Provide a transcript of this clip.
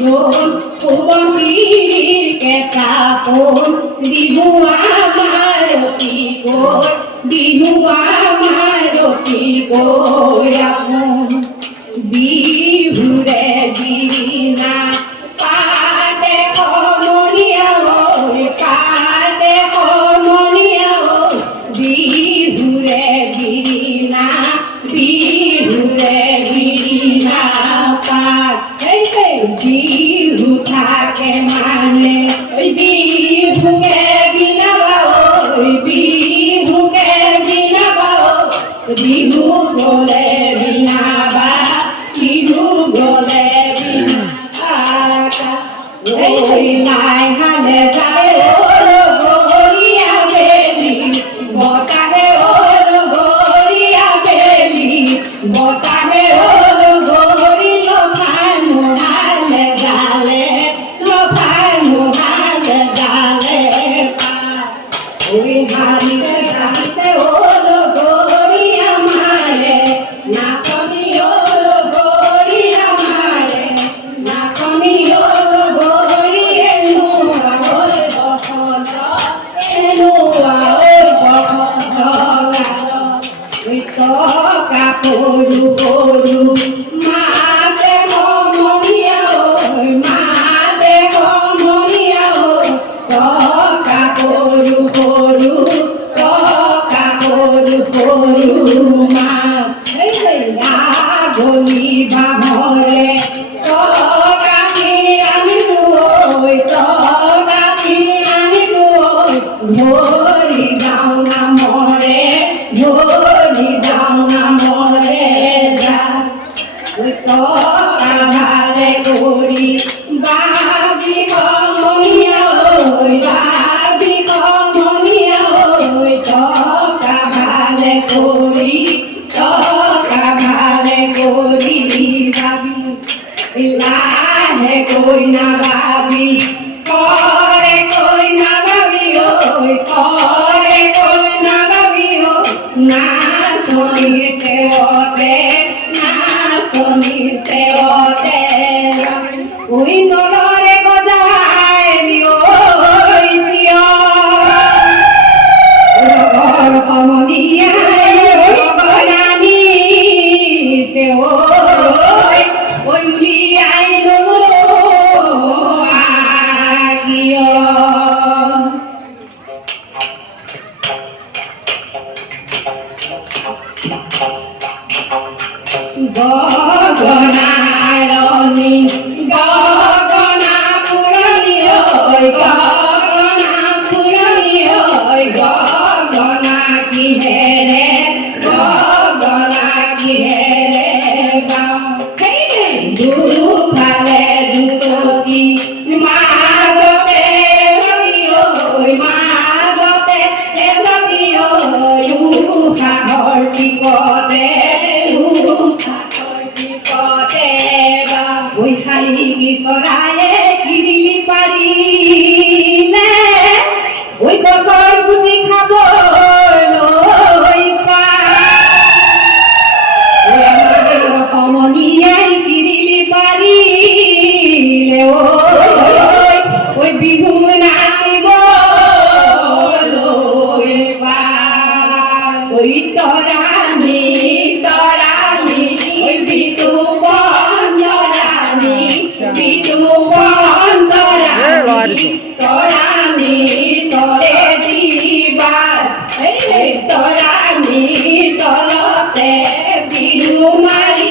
ঢোল ভুবনীৰ কেঁচা পোল বিহু আমাৰ অতি গৈ বিহু আমাৰ অতি গৈ আপোন বিহুৰে বিৰিণা পাতে সমনীয়া ঐ পাতে সমনীয়া ঐ বিহুৰে বিৰিণা বিহুৰে বিৰিণা পাত বিহু থাকে মানে ওই বিহুকে বিনাবা ওই বিহুকে বিনাবা বিহু গলে বিনাবা বিহু গলে বিনাবা ওই লাই হালে যায় ওর গরিয়া বেলি বটারে ওর গরিয়া বেলি বটারে ওর গরি লোখানো হালে জালে লোখানো হালে জালে ওই হারিতে হারিতে ওর গরিয়া মারে নাচনি ওর গরিয়া মারে নাচনি ওর গরি এনুয়া ওর বসন এনুয়া ওর বসন ওই তো কাপড়ু গরু মাতে মনিয়া ওই মাতে মনিয়া ওই তো কাপড়ু গরু তো কাপড়ু গরু মা গলি বাভরে তো কাঠি আনিছো ওই তো কাঠি আনিছো ধরি যাও না মরে ধরি যাও না মরে যা ওই তো ভালে করি বাবি কমনিয়া ওই বাবি কমনিয়া ওই তো ভালে করি তো ভালে করি বাবি লাহে কই না বাবি করে কই না বাবি ওই করে কই না বাবি ও না শুনি সেবতে না শুনি সেবতে ওই নলরে গজাইলি ওই প্রিয় রগর সমনিয়াই রগরানি সে ওই উলিয়াই নমো আগিয় গগনারণী গগনা পুরনী ওই গগনা পুরনী ওই গগনা কি হেরে গগনা কি হেরে দুফালে দুসকি মাজতে সখী ওই মাজতে সখী ওই উষাহৰ টিকতে ওই শালি কি চৰায়ে কিৰিলি পাৰিলে ওই গছৰ গুটি খাব লৈ পায় সমনীয়াই কিৰিলি পাৰিলে ওই বিহু নাচিব লৈ পায় ওই তৰাণী তৰাণী ওই বিহু বন্দৰাণী বিহু বন্দৰাণী তৰাণী তলে দিবা তৰাণী তলতে বিহু মাৰি